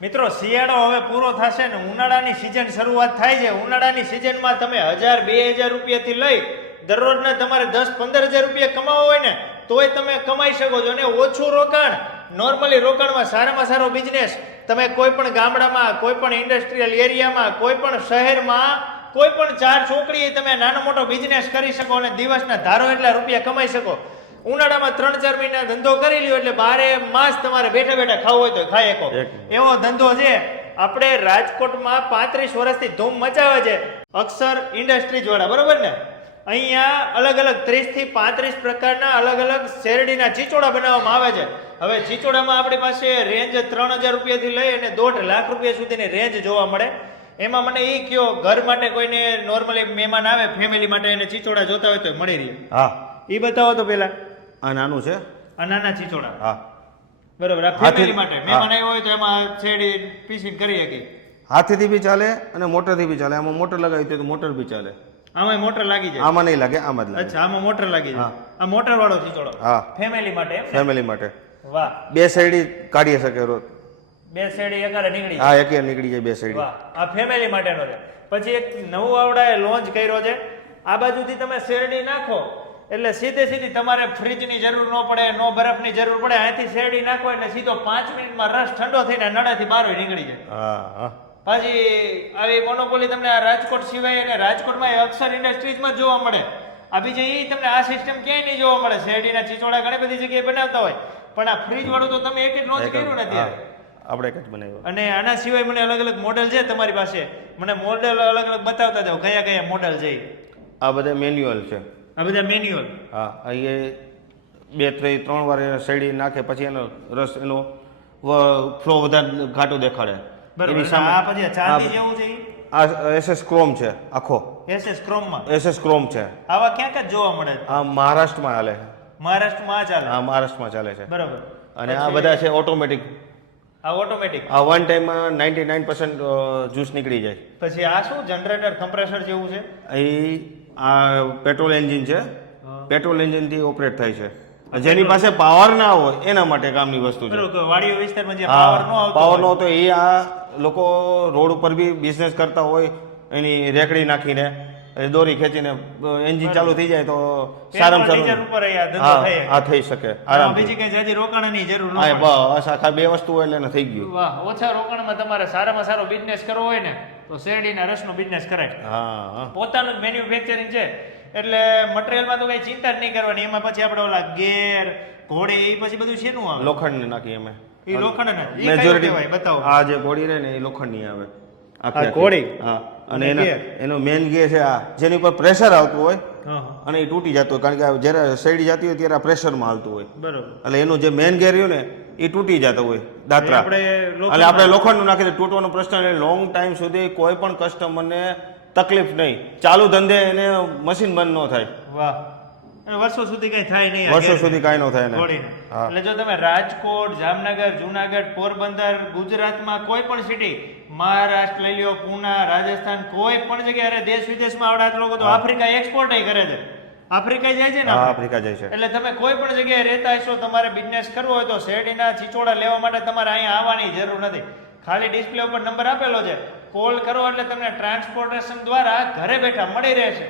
મિત્રો, શિયાળો હવે પૂરો થશે ને ઉનાળાની સિઝન શરૂઆત થાય છે. ઉનાળાની સિઝનમાં તમે હજાર, બે હજાર રૂપિયાથી લઈ દરરોજના તમારે દસ, પંદર હજાર રૂપિયા કમાવો હોય ને, તોય તમે કમાઈ શકો છો અને ઓછું રોકાણ. નોર્મલી રોકાણમાં સારામાં સારો બિઝનેસ તમે કોઈ પણ ગામડામાં, કોઈ પણ ઇન્ડસ્ટ્રીયલ એરિયામાં કોઈ પણ શહેરમાં, કોઈ પણ ચાર છોકરીએ તમે નાનો મોટો બિઝનેસ કરી શકો અને દિવસના ધારો એટલા રૂપિયા કમાઈ શકો. ઉનાળામાં ત્રણ ચાર મહિના ધંધો કરી લ્યો એટલે બારે માસ તમારે બેઠા બેઠા ખાવું હોય તો ખાઈ શકો. એવો ધંધો છે. આપણે રાજકોટમાં પાંત્રીસ વર્ષથી ધૂમ મચાવે છે. અક્ષર ઇન્ડસ્ટ્રીઝ વાળા બરોબર ને? અહીંયા અલગ અલગ ત્રીસથી પાંત્રીસ પ્રકારના અલગ અલગ શેરડીના ચીચોડા બનાવવામાં આવે છે. હવે ચીચોડામાં આપણી પાસે રેન્જ ત્રણ હજાર રૂપિયાથી લઈ અને દોઢ લાખ રૂપિયા સુધીની રેન્જ જોવા મળે. એમાં મને એ કયો ઘર માટે કોઈને નોર્મલી મહેમાન આવે ફેમિલી માટે એને ચીચોડા જોતા હોય તો મળી રહી. હા. એ બતાવો તો પેલા આ નાનું છે? આ નાના ચીચોડા. હા. બરોબર આ ફેમિલી માટે. મહેમાન આવ્યો હોય તો એમાં શેરડી પીસીને કરી શકી હાથેથી બી ચાલે અને મોટરથી બી ચાલે. આમાં મોટર લગાવી તો મોટર બી ચાલે. આમાં મોટર લાગી જાય. આમાં નહીં લાગે આમાં જ લાગે. અચ્છા આમાં મોટર લાગી જાય. આ મોટર વાળો ચીચોડો. હા. ફેમિલી માટે ફેમિલી માટે. વાહ. બે સાઈડી કાઢી શકે રોજ. બે સાઈડી એકારે નીકળી હા એક નીકળી જાય બે. સાઈડી વાહ. આ ફેમિલી માટેનો છે. પછી એક નવું આવડાએ લોન્ચ કર્યો છે. આ બાજુથી તમે શેરડી નાખો. એટલે સીધે સીધી તમારે ફ્રીજની જરૂર ન પડે નો બરફની જરૂર પડે. અહીંથી શેરડી નાખો એટલે સીધો પાંચ મિનિટમાં રસ ઠંડો થઈને નળેથી બહાર નીકળી જાય. હા હા. પછી આવી મોનોપોલી તમને આ રાજકોટ સિવાય અને રાજકોટમાં એ અક્ષર ઇન્ડસ્ટ્રીઝમાં જોવા મળે. આ બીજે એ તમને આ સિસ્ટમ ક્યાંય નહીં જોવા મળે. શેરડીના ચીચોડા ઘણી બધી જગ્યાએ બનાવતા હોય. પણ આ ફ્રીજ વાળું તો તમે એક જ લોન્ચ કર્યું ને ત્યારે આપણે એક જ બનાવ્યો. અને આના સિવાય મને અલગ અલગ મોડેલ છે તમારી પાસે. મને મોડેલ અલગ અલગ બતાવતા જાઓ. કયા કયા મોડેલ છે આ બધા મેન્યુઅલ છે. આ બધા મેન્યુઅલ હા એ બે ત્રણ ત્રણ વાર એને શેરડી નાખે પછી એનો રસ એનો ફ્લો વધારે ઘાટો દેખાડે. બરાબર. આ પછી ચાંદી જેવું છે આ એસએસ ક્રોમ છે આખો. એસએસ ક્રોમમાં એસએસ ક્રોમ છે. આવા ક્યાં ક્યાં જોવા મળે? આ મહારાષ્ટ્રમાં હાલે. છે મહારાષ્ટ્રમાં ચાલે? આ મહારાષ્ટ્રમાં ચાલે છે. બરાબર. અને આ બધા છે ઓટોમેટિક આ ઓટોમેટિક આ વન ટાઈમમાં નાઇન્ટી નાઇન પર્સન્ટ જ્યુસ નીકળી જાય. પછી આ શું? જનરેટર કમ્પ્રેસર જેવું છે? અહીં આ પેટ્રોલ એન્જિન છે. પેટ્રોલ એન્જિનથી ઓપરેટ થાય છે. જેની પાસે પાવર ના હોય એના માટે કામની વસ્તુ છે. વાડીઓ વિસ્તારમાં જે પાવર નો પાવર નો તો એ આ લોકો રોડ ઉપર બી બિઝનેસ કરતા હોય એની રેકડી નાખીને દોરી ખેંચીને એન્જિન ચાલુ થઈ જાય તો સારામાં સારું ઉપર હા થઈ હા થઈ શકે આમાં આરામ બીજી કઈ જાજી રોકાણની જરૂર ન હા પડે. બસ આખા બે વસ્તુ હોય એટલે થઈ ગયું. વાહ ઓછા રોકાણમાં તમારે સારામાં સારો બિઝનેસ કરવો હોય ને તો શેરડીના રસનો બિઝનેસ કરાય. હા હા. પોતાનું જ મેન્યુફેક્ચરિંગ છે. એટલે મટીરિયલમાં તો કઈ ચિંતા જ નહીં કરવાની. એમાં પછી આપણે ઓલા ગેર ઘોડે એ પછી બધું શેનું આવે? લોખંડ નાખી અમે. એ લોખંડ ને મેજોરિટી બતાવો. આ જે ઘોડી રહે ને એ લોખંડની આવે. આ ઘોડી? હા. અને એનો એના મેન ગેર છે આ. જેની ઉપર પ્રેશર આવતું હોય અને એ તૂટી જતું હોય. કારણ કે આ જ્યારે શેરડી જતી હોય ત્યારે આ પ્રેશરમાં હાલતું હોય. બરોબર. એટલે એનું જે મેન ગેર રહ્યું ને એ તૂટી જતો હોય. દાત્રા. આપણે એટલે આપણે લોખંડનું નાખી દે તૂટવાનો પ્રશ્ન એટલે લોંગ ટાઈમ સુધી કોઈ પણ કસ્ટમરને તકલીફ નહીં. ચાલુ ધંધે એને મશીન બંધ ન થાય. વાહ. વર્ષો સુધી કઈ થાય નહીં વર્ષો સુધી કઈ ન થાય. એટલે જો તમે રાજકોટ જામનગર જુનાગઢ પોરબંદર ગુજરાતમાં કોઈ પણ સિટી મહારાષ્ટ્ર લઈ લ્યો પુના રાજસ્થાન કોઈ પણ જગ્યાએ અરે દેશ વિદેશમાં આવડા લોકો તો આફ્રિકા એક્સપોર્ટ કરે છે. આફ્રિકા જાય છે ને આફ્રિકા જાય છે. એટલે તમે કોઈ પણ જગ્યાએ રહેતા હશો તમારે બિઝનેસ કરવો હોય તો શેરડીના ચીચોડા લેવા માટે તમારે અહીંયા આવવાની જરૂર નથી. ખાલી ડિસ્પ્લે ઉપર નંબર આપેલો છે. કોલ કરો એટલે તમને ટ્રાન્સપોર્ટેશન દ્વારા ઘરે બેઠા મળી રહેશે.